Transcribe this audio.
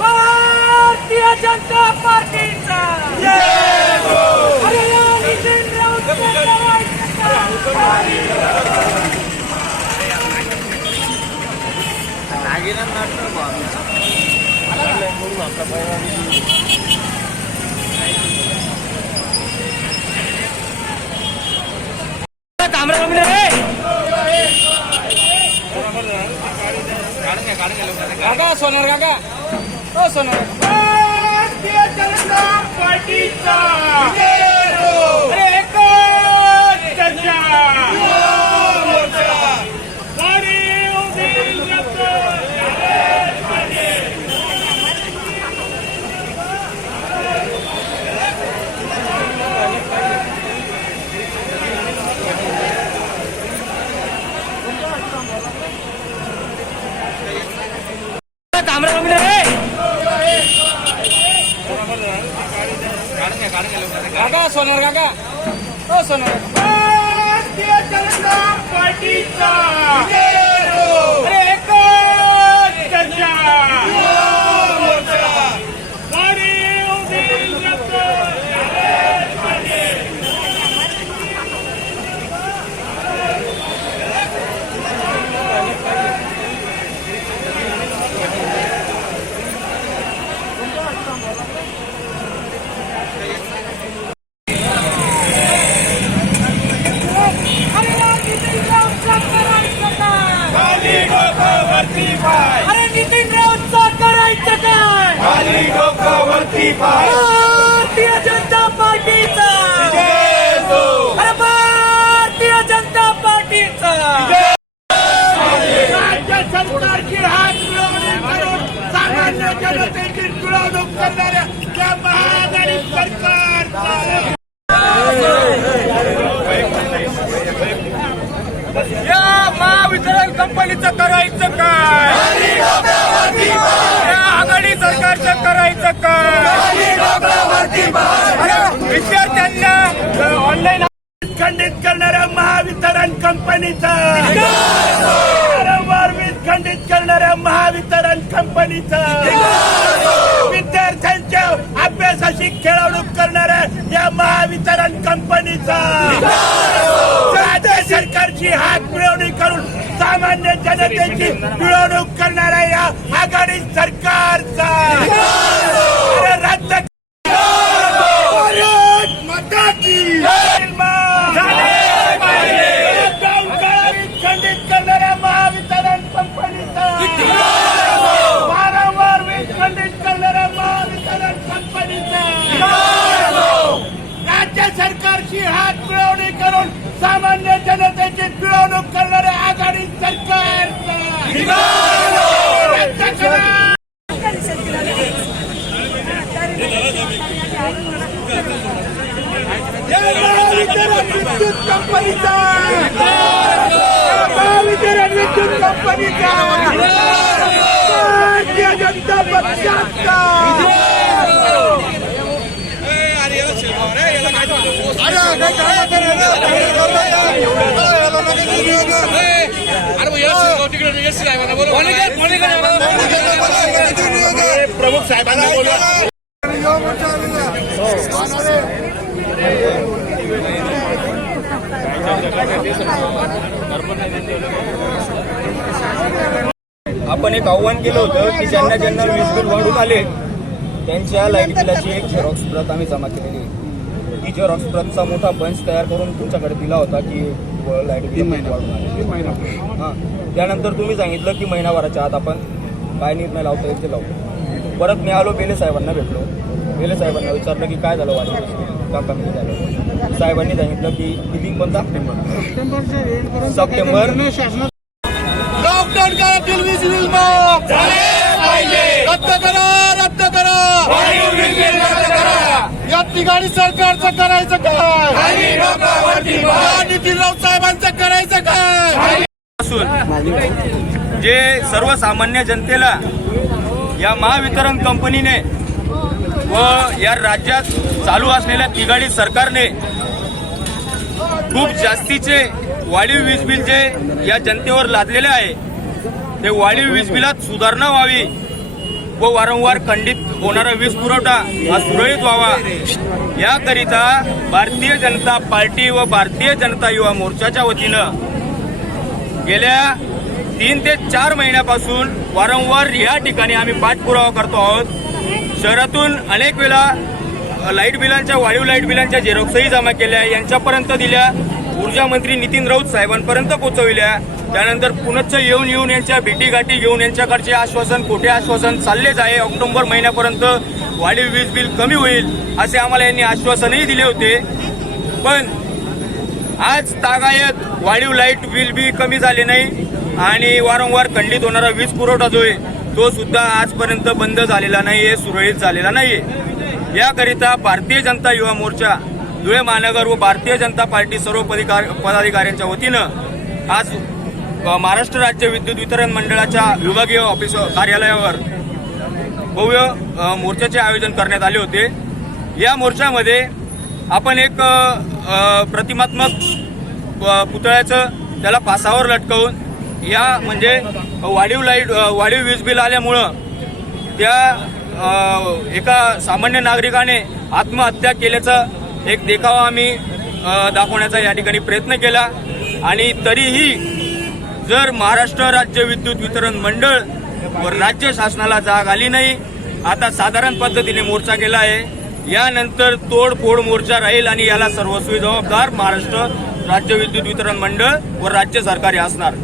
भारतीय जनता पार्टीचा काका सोनार काका ओ सोनार भारतीय जनता पार्टीचा काका सोनार काका ओ सोनार भारतीय जनता पार्टीचा अरे नितीन राऊतचा करायचं काय? खाली डोकं वरती पाय. भारतीय जनता पार्टीचा अरे भारतीय जनता पार्टीचा राज्य सरकारची हात मिळवणी करून सामान्य जनतेची पिळवणूक करणाऱ्या त्या महाआघाडी सरकारचा या महावितरण कंपनीचं करायचं काय? या आघाडी सरकारचं करायचं काय? विद्यार्थ्यांना ऑनलाईन खंडित करणाऱ्या महावितरण कंपनीचं वारंवार वीज खंडित करणाऱ्या महावितरण कंपनीचं विद्यार्थ्यांच्या अभ्यासाची खेळवणूक करणाऱ्या या महावितरण कंपनीचं राज्य सरकारची हात मिळवणी करून सामान्य जनतेची पिळवणूक करणाऱ्या या आघाडी सरकारचा रद्द खंडित करणाऱ्या महावितरण कंपनीचा वारंवार वीज खंडित करणाऱ्या महावितरण कंपनीचा राज्य सरकारची हात मिळवणी करून सामान्य जनतेची पिळवणूक करणाऱ्या आघाडी सरकारचा विद्युत कंपनीचा विद्युत कंपनीचा भारतीय जनता पक्षाचा प्रमुख साहेबांना बोलवा. आपण एक आव्हान केलं होतं की ज्यांना ज्यांना वीज बिल वाढून आले त्यांच्या लाईट बिलाची एक झेरॉक्स प्रत आम्ही जमा केलेली आहे. ही झेरॉक्स प्रतचा मोठा बंच तयार करून तुमच्याकडे दिला होता की लाईट बिल वाढून आले. हां, त्यानंतर तुम्ही सांगितलं की महिनाभराच्या आत आपण काय निर्णय लावता येईल ते लावतो. परत मी आलो बेले साहेबांना भेटलो. बेले साहेबांना विचारलं की काय झालं वाढीव का कमी झालं. साहेबांनी सांगितलं की किती कोणता सप्टेंबर लॉकडाऊन काळातील वीज बिल माफ रद्द करा, रद्द करा. या तिघाणी सरकारचं करायचं काय? नितीन राऊत साहेबांचं करायचं काय? जे सर्वसामान्य जनतेला या महावितरण कंपनीने व या राज्यात चालू असलेल्या तिघाणी सरकारने खूप जास्तीचे वाढीव वीज बिल जे या जनतेवर लादलेले आहे ते वाढीव वीज बिलात सुधारणा व्हावी व वारंवार खंडित होणारा वीज पुरवठा हा सुरळीत व्हावा याकरिता भारतीय जनता पार्टी व भारतीय जनता युवा मोर्चाच्या वतीनं गेल्या 3 ते 4 महिन्यापासून वारंवार या ठिकाणी आम्ही पाठपुरावा करतो आहोत। शहरातून अनेक वेळा लाईट बिलांच्या वाढीव लाईट बिलांच्या झेरॉक्सही जमा केल्या, यांच्यापर्यंत दिल्या, ऊर्जा मंत्री नितीन राऊत साहेबांपर्यंत पोहोचविल्या। त्यानंतर पुनश्च येऊन यांच्या भेटीगाठी घेऊन यांच्याकडचे आश्वासन खोटे आश्वासन चाललेच आहे। ऑक्टोबर महिन्यापर्यंत वाढीव वीज बिल कमी होईल असे आम्हाला यांनी आश्वासनही दिले होते, पण आज तागायत वाढीव लाईट बिल बी कमी झाले नाही आणि वारंवार खंडित होणारा वीज पुरवठा जो आहे तो सुद्धा आजपर्यंत बंद झालेला नाहीये, सुरळीत झालेला नाहीये। याकरिता भारतीय जनता युवा मोर्चा धुळे महानगर व भारतीय जनता पार्टी सर्व पदाधिकाऱ्यांच्या वतीनं आज महाराष्ट्र राज्य विद्युत वितरण मंडळाच्या विभागीय ऑफिस कार्यालयावर भव्य मोर्चाचे आयोजन करण्यात आले होते। या मोर्चामध्ये आपण एक प्रतिमात्मक पुतळ्याचं त्याला फासावर लटकवून या म्हणजे वाढीव वीज बिल आल्यामुळं त्या एका सामान्य नागरिकाने आत्महत्या केल्याचा एक देखावा आम्ही दाखवण्याचा या ठिकाणी प्रयत्न केला आणि तरीही जर महाराष्ट्र राज्य विद्युत वितरण मंडळ व राज्य शासनाला जाग आली नाही, आता साधारण पद्धतीने मोर्चा केला आहे, यानंतर तोडफोड मोर्चा राहील आणि याला सर्वस्वी जबाबदार महाराष्ट्र राज्य विद्युत वितरण मंडळ व राज्य सरकार असणार।